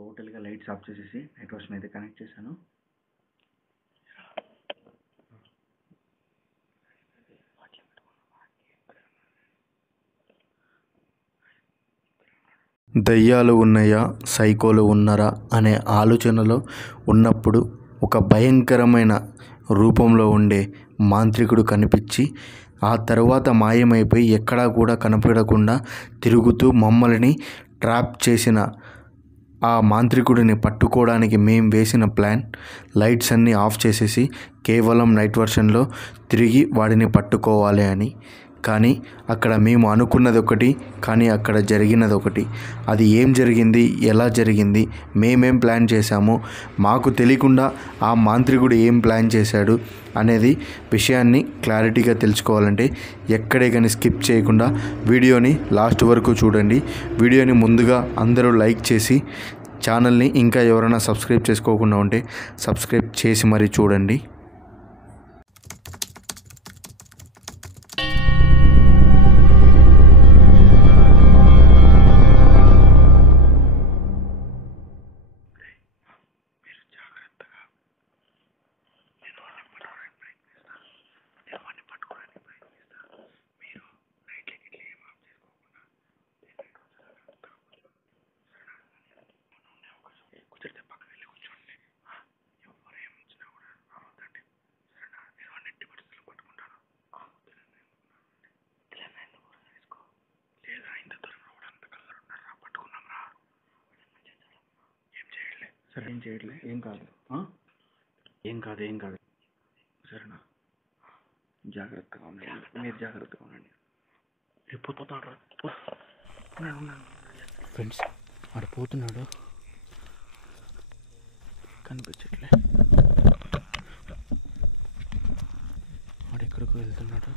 టోటల్గా lights off చేసేసి night వాష్ని అయితే కనెక్ట్ చేశాను. దయ్యాలు ఉన్నాయా, సైకోలు ఉన్నారా అనే ఆలోచనలో ఉన్నప్పుడు ఒక భయంకరమైన రూపంలో ఉండే మాంత్రికుడు కనిపించి ఆ తర్వాత మాయమైపోయి ఎక్కడా కూడా కనపడకుండా తిరుగుతూ మమ్మల్ని ట్రాప్ చేసిన ఆ మాంత్రికుడిని పట్టుకోవడానికి మేము వేసిన ప్లాన్ లైట్స్ అన్నీ ఆఫ్ చేసేసి కేవలం నైట్ వర్షన్లో తిరిగి వాడిని పట్టుకోవాలి అని. కానీ అక్కడ మేము అనుకున్నది ఒకటి, కానీ అక్కడ జరిగినది ఒకటి. అది ఏం జరిగింది, ఎలా జరిగింది, మేమేం ప్లాన్ చేశాము, మాకు తెలియకుండా ఆ మాంత్రికుడు ఏం ప్లాన్ చేశాడు అనేది విషయాన్ని క్లారిటీగా తెలుసుకోవాలంటే ఎక్కడే కానీ స్కిప్ చేయకుండా వీడియోని లాస్ట్ వరకు చూడండి. వీడియోని ముందుగా అందరూ లైక్ చేసి ఛానల్ని ఇంకా ఎవరైనా సబ్స్క్రైబ్ చేసుకోకుండా ఉంటే సబ్స్క్రైబ్ చేసి మరీ చూడండి. సరే ఏం చేయట్లే, ఏం కాదు, ఏం కాదు సరేనా? జాగ్రత్తగా ఉండండి, మీరు జాగ్రత్తగా ఉండండి. పోతున్నాడు ఫ్రెండ్స్, ఆడ పోతున్నాడు, కనిపించట్లే. ఆడెక్కడికి వెళ్తున్నాడు.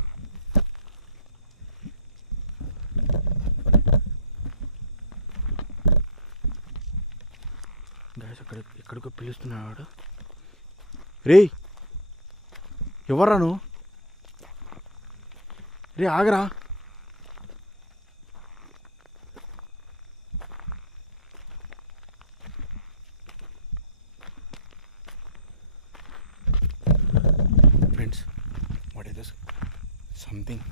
గాయస్ ఎక్కడికో పిలుస్తున్నాడు. రే ఎవర్రా నువ్వు? రే ఆగరా. Friends, what is this? Something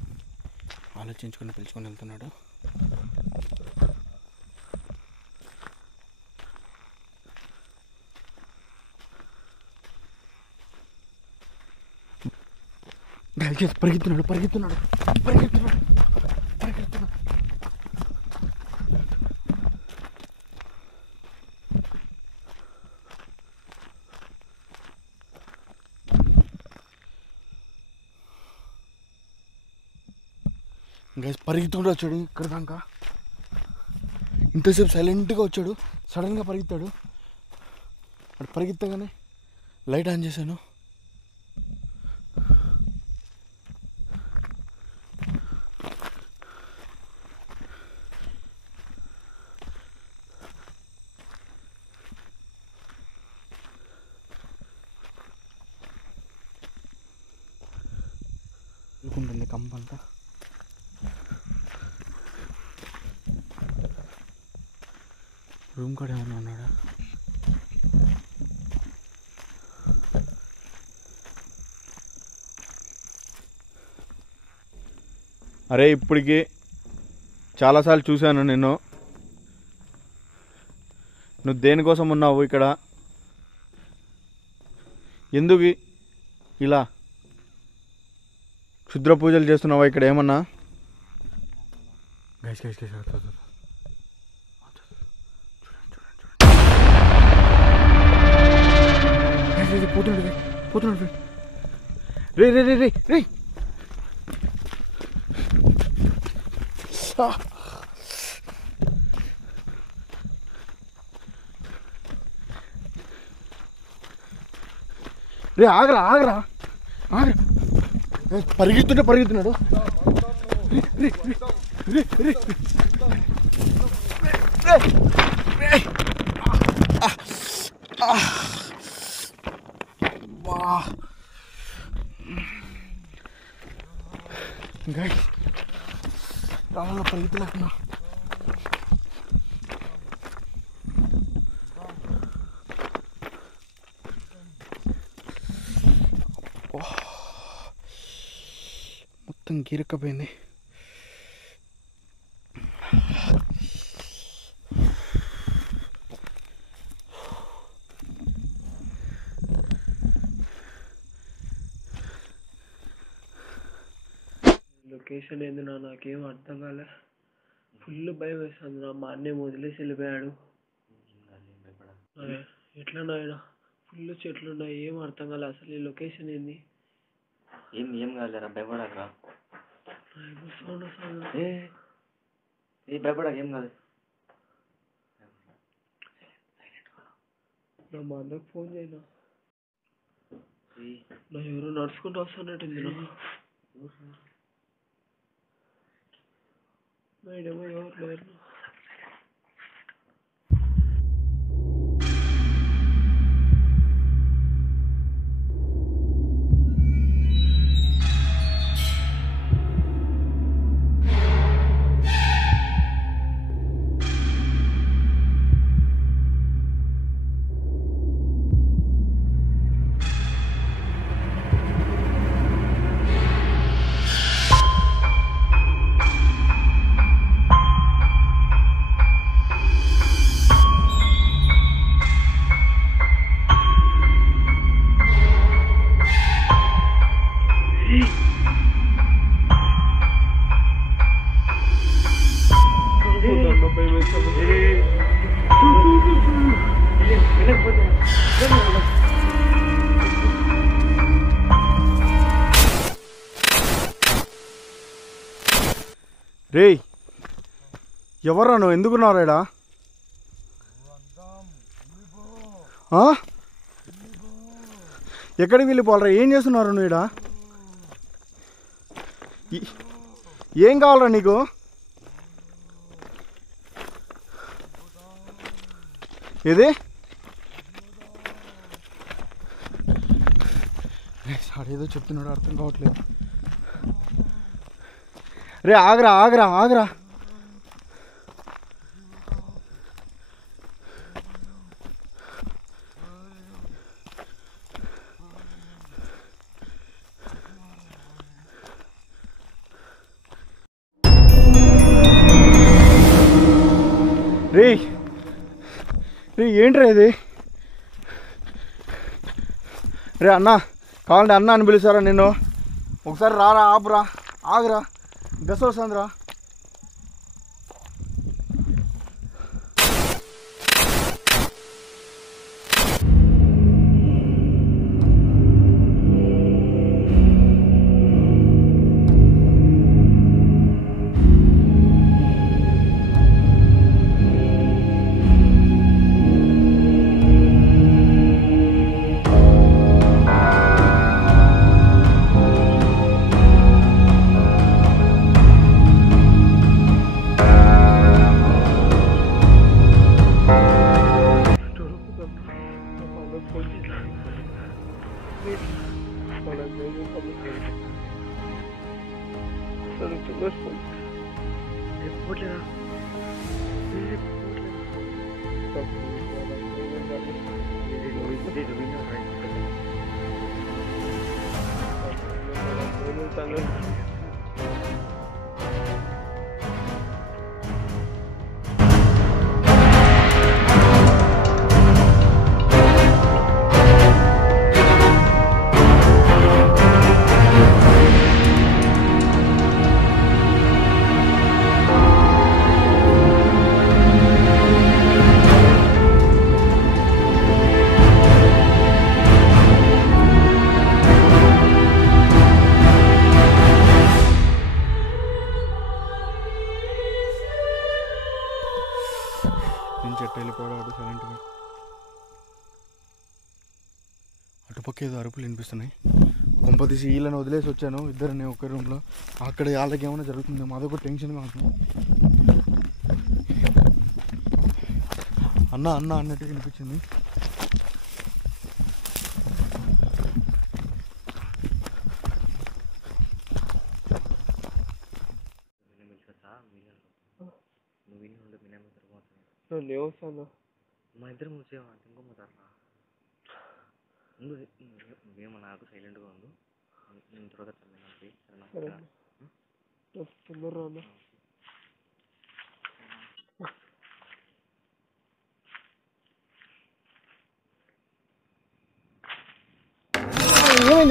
ఆలోచించుకుని పిలుచుకొని వెళ్తున్నాడు. పరిగెత్తున్నాడు. గైస్ పరిగెత్తుకుంటూ వచ్చాడు ఇక్కడ దాకా. ఇంతసేపు సైలెంట్గా వచ్చాడు, సడన్గా పరిగెత్తాడు. అటు పరిగెత్తగానే లైట్ ఆన్ చేశాను. అనుకుంటుంది కంపంతా. రూమ్ కాడ ఏమన్నా ఉన్నాడా? అరే ఇప్పటికి చాలాసార్లు చూశాను నిన్ను. నువ్వు దేనికోసం ఉన్నావు ఇక్కడ? ఎందుకు ఇలా క్షుద్ర పూజలు చేస్తున్నావా ఇక్కడ ఏమన్నా? పోతున్నాడు. రే రే రే రే రే రే ఆగరా. పరిగెత్తున్నాడు. రాళ్ళలో పరిగెత్తలేకున్నా. మొత్తం గీరక్కపోయింది. లొకేషన్ ఏంది నాకేం అర్థం కాలే. ఫుల్ భయం వేస్తుంది నా. మా అన్నే వదిలేసి వెళ్ళిపోయాడు. ఎట్లా నాయన ఫుల్ చెట్లు ఉన్నాయి, ఏం అర్థం కాలే అసలు. ఈ లొకేషన్ ఏంది? ఏం కాలేరా, భయపడకరా. సౌండ్ వస్తుంది. భయపడక, ఏం కాదు. నా మా అన్నకు ఫోన్ చేయనా. నా ఎవరో నడుచుకుంటూ వస్తున్నట్టుంది నా. మేడేమో ఎవరు లేరు. రేయ్, ఎవరా నువ్వు? ఎందుకున్నావు రేడా? ఎక్కడికి వెళ్ళిపోవాలరా? ఏం చేస్తున్నారు నువ్వు ఇడా? ఏం కావాలరా నీకు? ఏది? సాడేదో చెప్తున్నాడు, అర్థం కావట్లేదు. రే ఆగరా ఆగరా ఆగరా. రే రే ఏంట్రా ఇది? రే అన్న, కావాలంటే అన్న అని పిలుస్తారా నిన్ను? ఒకసారి రారా, ఆపురా, ఆగురా, గస వస్తుందిరా. చెట్టు వెళ్ళిపోయాడు సైలెంట్గా. అటుపక్క ఏదో అరుపులు వినిపిస్తున్నాయి. కొంపతీసి వీళ్ళని వదిలేసి వచ్చాను ఇద్దరిని ఒకే రూమ్లో. అక్కడ వాళ్ళకి ఏమైనా జరుగుతుంది, మాదొక టెన్షన్గా ఉంది. అన్న అన్న అన్నట్టు వినిపించింది. మా ఇద్దరు మూసేవా ఇంకోపోతారా? నువ్వేమో నాకు సైలెంట్గా ఉండు, నేను త్వరగా చదివినా. తొందరరా అన్న.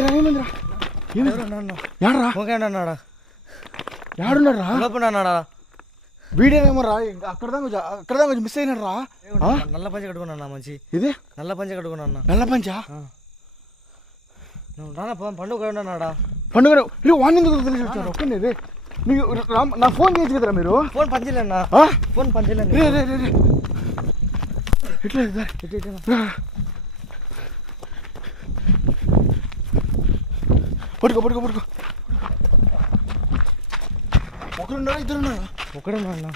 ఏమైందిరా యాడున్నారా వీడియోనేమో రా అక్కడ దాకా మిస్ అయినాడు రా. నల్ల పంచ కట్టుకున్నా మంచి ఇది నల్ల పంచ కట్టుకున్నా. నల్ల పంచా పండుగ ఉన్నాడా పండుగ వాడిని ఎందుకు తెలిసి వచ్చారు ఒక్కనే రే. నీకు నా ఫోన్ చేయొచ్చు కదరా మీరు. ఫోన్ పనిచేయలేనా ఫోన్ పనిచేయలేదు. ఎట్లా పడుకో ఒకరున్నారా ఇద్దరున్నారా? ఒకడే అన్న.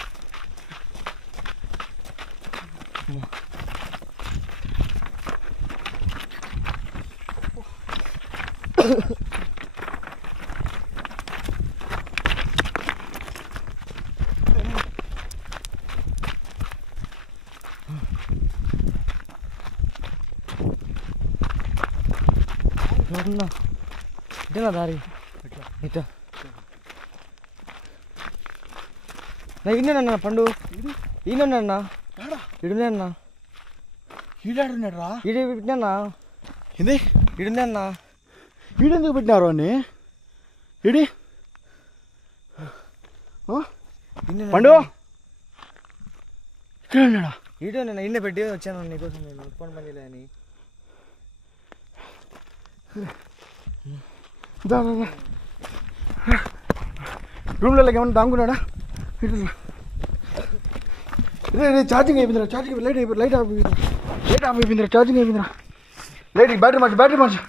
ఇట్లా దారి ఇట్లా ఇన్నన్నా పండు ఈయనన్నా ఇడునే అన్నా ఈడాడున్నాడు రా. ఈడే పెట్టినా ఇది ఇడునే అన్నా. ఈడెందుకు పెట్టినారు అని ఇడి పండు ఇక్కడ ఉన్నాడా? ఈడే నేను ఇన్నే పెట్టి వచ్చాను నీకోసం. నేను ఫోన్ పనిచేయలే అని. రూమ్లలోకి ఏమన్నా దాంగున్నాడా? ఛార్జింగ్ అయిపోయిందిరా. ఛార్జింగ్ లైట్ ఆఫ్ అయిపోయిందిరా. ఛార్జింగ్ అయిపోయిందిరా. Light battery March.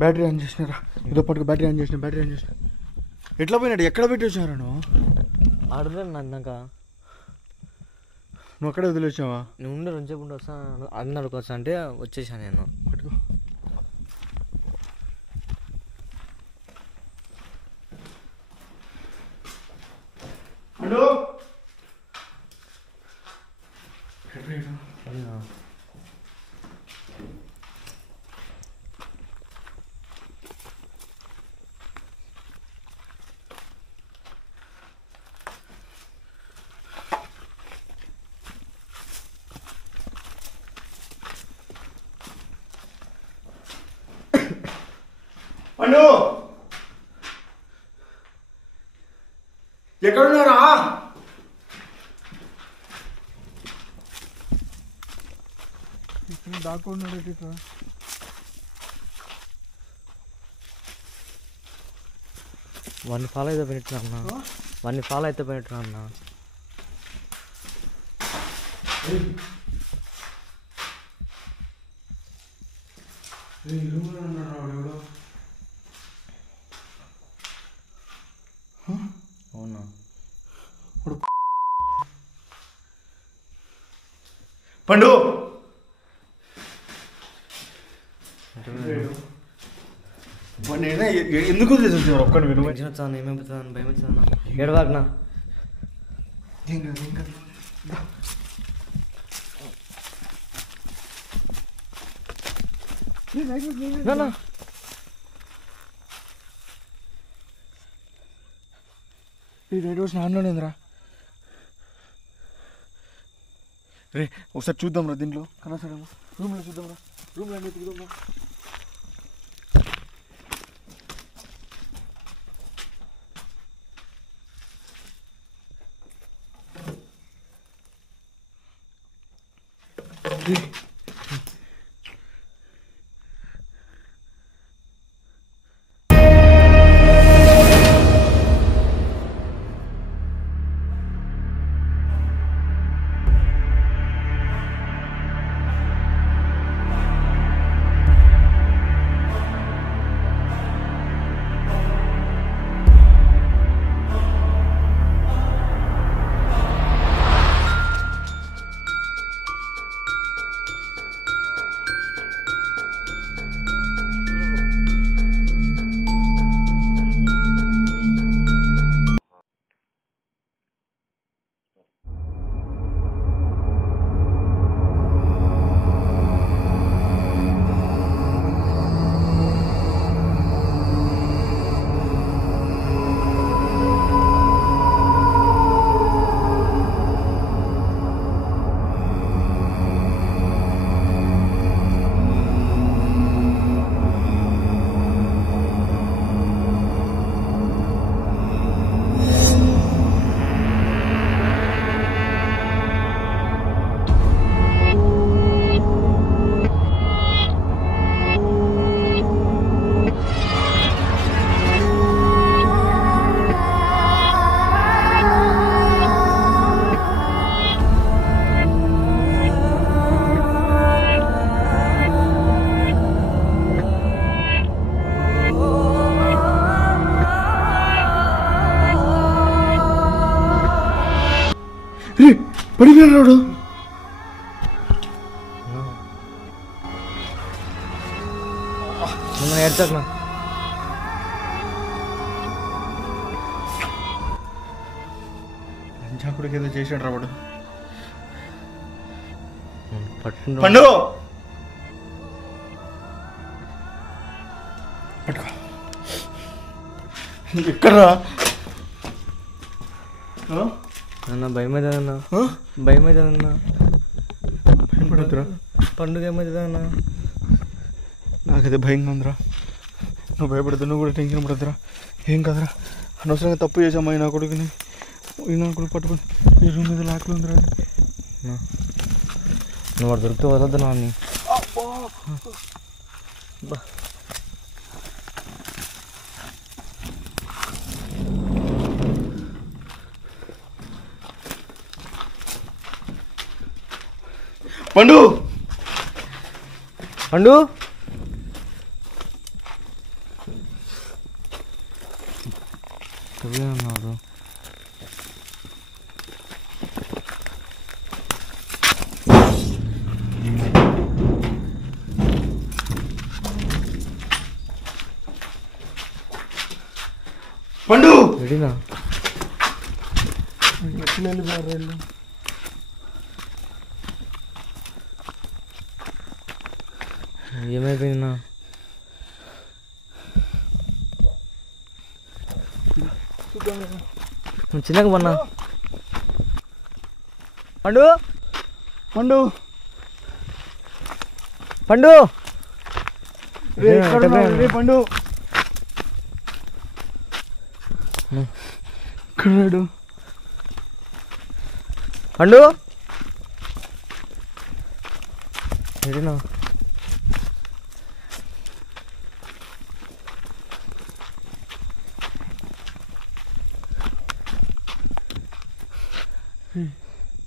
Battery on చేసినారా? ఇదో పట్టుకు బ్యాటరీ ఆన్ చేసిన. ఎట్లా పోయినాడు? ఎక్కడ పెట్టి వచ్చినారా నువ్వు? ఆడుతున్నాను అన్నాక నువ్వు అక్కడే వదిలేసావా? నువ్వు ఉండే రెండుసేపు ఉండి వస్తా అన్నాడు వస్తా అంటే వచ్చేసాను నేను. పట్టుకో. హలో పండు ఎక్కడున్నారా? దాక్కున్నాడు. వాడిని ఫాలో అయితే పోయినట్టున్నా అన్న. అవునా? పండు ఎందుకు ఒక్కడు టెన్షన్ వచ్చాను. ఏమైపోతాను భయం వచ్చాను. ఏడవాకనా ఈ రేట్ వచ్చిన ఆన్లోనేంద్రా. రే ఒకసారి చూద్దాం రా దీంట్లో కనసడము. రూమ్లో చూద్దాం రా. రూమ్లో అన్నీ తిరుగుదాం రా. పడిపోయాడు రాడు. ఏడ్చట్నా లంచాకుడికి ఏదో చేశాడు రావాడు. పట్టు పండు పట్టుకో. ఎక్కడ్రా? అన్న భయం అవుతుందన్నా, భయం అవుతుందన్నా. భయపడద్దురా. పండుగ ఏమవుతుందన్నా? నాకైతే భయంగా ఉందిరా. నువ్వు భయపడద్దు, నువ్వు కూడా టెన్షన్ పడద్దురా. ఏం కదరా, అనవసరంగా తప్పు చేసామా ఈ నా కొడుకుని. ఈ నా కొడుకు పట్టుకొని ఈ రూమ్ మీద లాక్లు ఉందిరా. నువ్వు వాడు దొరికితే వదలద్దు నా అన్ని. పండు పండు అన్నాడు. పండు రెడీనా? ఏమైపోయిందా? చిన్నగా పన్నా. పండు పండు పండు రే పండు ఇక్కడ పండు రెడీనా?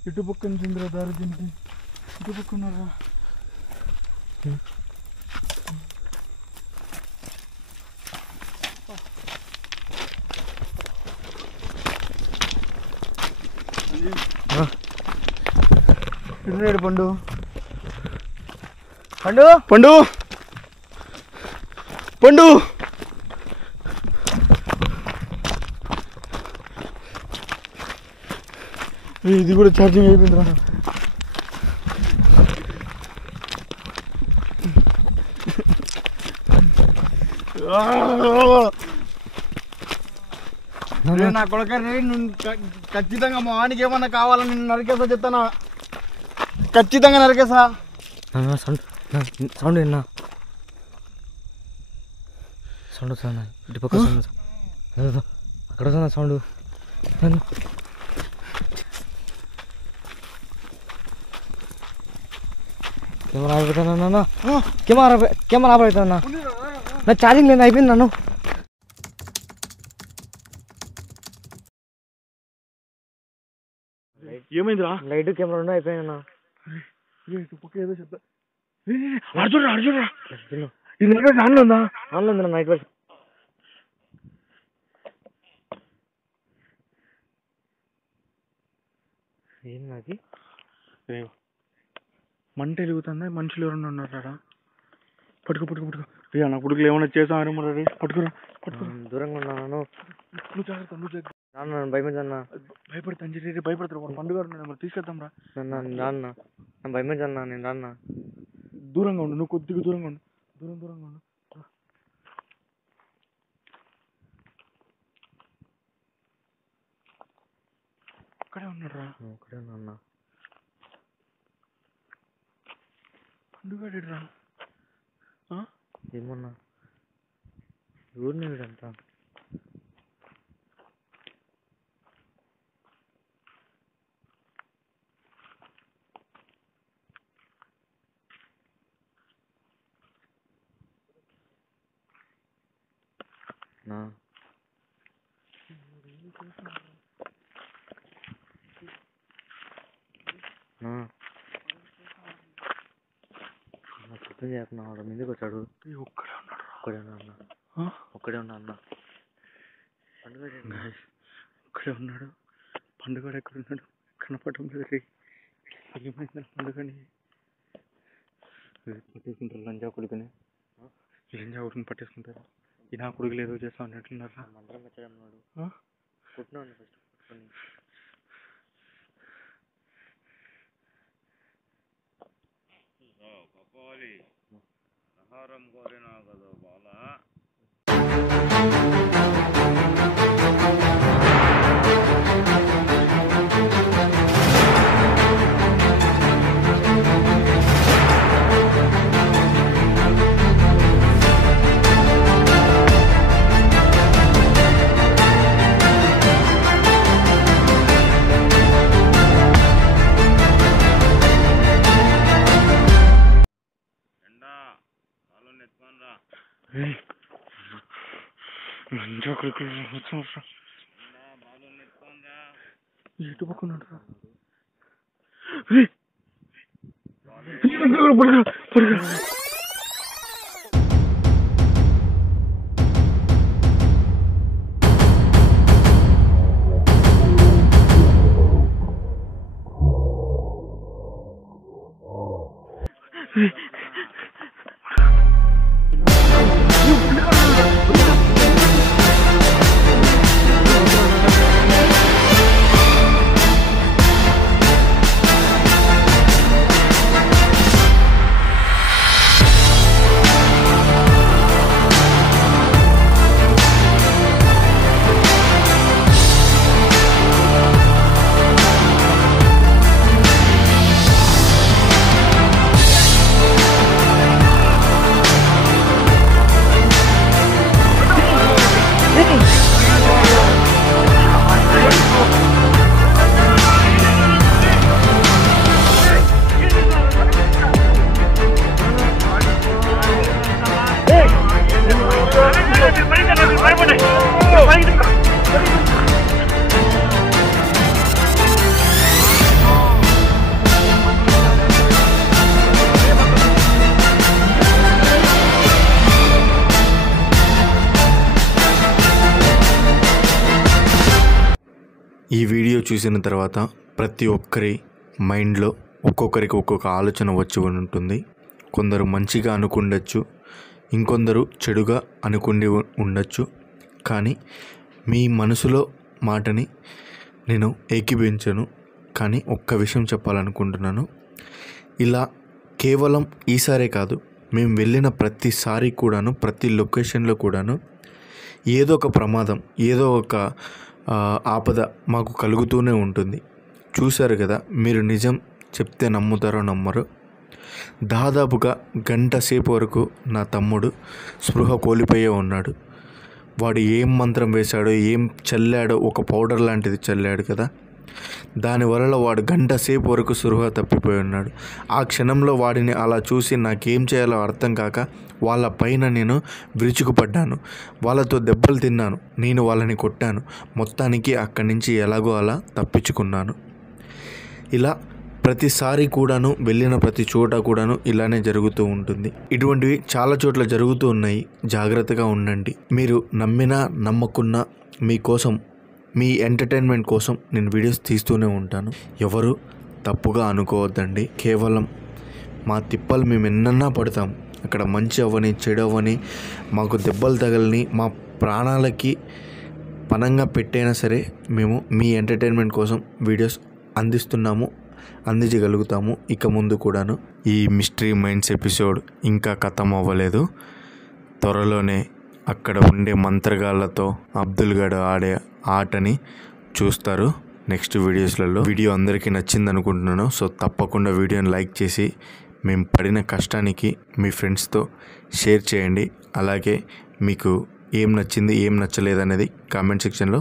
ఇటు పక్కన చింద్ర దారి దీనికి ఇటు పక్కన్నారా. ఇటున్నాడు పండు. పండు పండు పండు ఇది కూడా ఛార్జింగ్ అయిపోయిందిరా. నా కొడుక ఖచ్చితంగా మా వానికి ఏమన్నా కావాలని నేను నరికేసా చెప్తానా, ఖచ్చితంగా నరికేసా. సౌండ్ సౌండ్ విన్నా, సౌండ్ వస్తుందా? ఇటు పక్క సౌండ్ అక్కడ వస్తుందా సౌండ్? కెమెరా ఆగిపోతానా? కెమెరా ఆగిపోతానా? నా ఛార్జింగ్ లేదు, అయిపోయింది నన్ను. ఏమైందిరా? లైట్ కెమెరా ఉండే అయిపోయినా. ఏదో చెప్తా. అర్జునరా అర్జునరా ఇది నెట్వర్క్ ఆన్లో ఉందా? ఆన్లో ఉంది నైట్ వర్క్. ఏం నాది మంట వెలుగుతుందా? మనుషులు ఎవరన్నా ఉన్నారా? పట్టుకో పట్టుకో పట్టుకో. రే నా కొడుకులు ఏమైనా చేసామో రే. పట్టుకురా పట్టుకురా. దూరంగా ఉన్నాను. నువ్వు జాగ్రత్త, నువ్వు జాగ్రత్త. నాన్న భయపడన్నా. భయపడతాను రే, భయపడతారు. వాడు పండుగ మరి తీసుకెళ్తాం రా. నాన్న భయపడన్నా, నేను రాన్న. దూరంగా ఉండు, నువ్వు కొద్దిగా దూరంగా ఉండు. దూరంగా ఉండు. అక్కడే ఉన్నాడు రా. అక్కడే ఉన్నా. పండుగ రా. ఏమన్నా ఊరిని వీడంతా. నా చెప్పింది చేస్తున్నా. వాడు మీదకి వచ్చాడు. ఒక్కడే ఉన్నాడు. ఒక్కడే ఉన్నా అన్న. పండుగ ఇక్కడే ఉన్నాడు. పండుగ ఎక్కడ ఉన్నాడు? కనపడడం లేదు. ఏమైంది పండుగని పట్టేసుకుంటారు లంజా కొడుకుని లంజా కొడుకుని పట్టేసుకుంటారు ఈ నా కొడుకులు ఏదో చేస్తా ఉన్నట్లున్నారా మంత్రం పెట్టడం వాడు కుట్టినాడు ఫస్ట్ కుట్టుకొని ఆహారం కోరినా కదా బాలా లంజా కొడుకులు వచ్చారా ఎటు పక్కన ఈ వీడియో చూసిన తర్వాత ప్రతి ఒక్కరి మైండ్లో ఒక్కొక్కరికి ఒక్కొక్క ఆలోచన వచ్చి ఉంటుంది. కొందరు మంచిగా అనుకుండొచ్చు, ఇంకొందరు చెడుగా అనుకుండి ఉండొచ్చు. కానీ మీ మనసులో మాటని నేను ఏకీభవించను. కానీ ఒక్క విషయం చెప్పాలనుకుంటున్నాను. ఇలా కేవలం ఈసారే కాదు, మేము వెళ్ళిన ప్రతిసారి కూడాను, ప్రతి లొకేషన్లో కూడాను ఏదో ఒక ప్రమాదం, ఏదో ఒక ఆపద మాకు కలుగుతూనే ఉంటుంది. చూశారు కదా, మీరు నిజం చెప్తే నమ్ముతారో నమ్మరు. దాదాపుగా గంట సేపు వరకు నా తమ్ముడు స్పృహ కోల్పోయే ఉన్నాడు. వాడు ఏం మంత్రం వేశాడో, ఏం చల్లాడో, ఒక పౌడర్ లాంటిది చల్లాడు కదా, దానివల్ల వాడు గంట సేపు వరకు స్పృహ తప్పిపోయి ఉన్నాడు. ఆ క్షణంలో వాడిని అలా చూసి నాకేం చేయాలో అర్థం కాక వాళ్ళ పైన నేను విరుచుకుపడ్డాను. వాళ్ళతో దెబ్బలు తిన్నాను, నేను వాళ్ళని కొట్టాను. మొత్తానికి అక్కడి నుంచి ఎలాగో అలా తప్పించుకున్నాను. ఇలా ప్రతిసారి కూడాను, వెళ్ళిన ప్రతి చోట కూడాను ఇలానే జరుగుతూ ఉంటుంది. ఇటువంటివి చాలా చోట్ల జరుగుతూ ఉన్నాయి. జాగ్రత్తగా ఉండండి. మీరు నమ్మినా నమ్మకున్నా మీకోసం, మీ ఎంటర్టైన్మెంట్ కోసం నేను వీడియోస్ తీస్తూనే ఉంటాను. ఎవరు తప్పుగా అనుకోవద్దండి. కేవలం మా తిప్పలు మేము ఎన్నన్నా పడతాం. అక్కడ మంచి అవ్వని, చెడు అవ్వని, మాకు దెబ్బలు తగలని, మా ప్రాణాలకి పనంగా పెట్టైనా సరే మేము మీ ఎంటర్టైన్మెంట్ కోసం వీడియోస్ అందించగలుగుతాము. ఇక ముందు కూడాను. ఈ మిస్టరీ మైండ్స్ ఎపిసోడ్ ఇంకా ఖతం అవ్వలేదు. త్వరలోనే అక్కడ ఉండే మంత్రగాళ్ళతో అబ్దుల్ గడ్ ఆడే ఆటని చూస్తారు నెక్స్ట్ వీడియోస్లలో. వీడియో అందరికీ నచ్చింది అనుకుంటున్నాను. సో తప్పకుండా వీడియోని లైక్ చేసి మేము పడిన కష్టానికి మీ ఫ్రెండ్స్తో షేర్ చేయండి. అలాగే మీకు ఏం నచ్చింది, ఏం నచ్చలేదు అనేది కామెంట్ సెక్షన్లో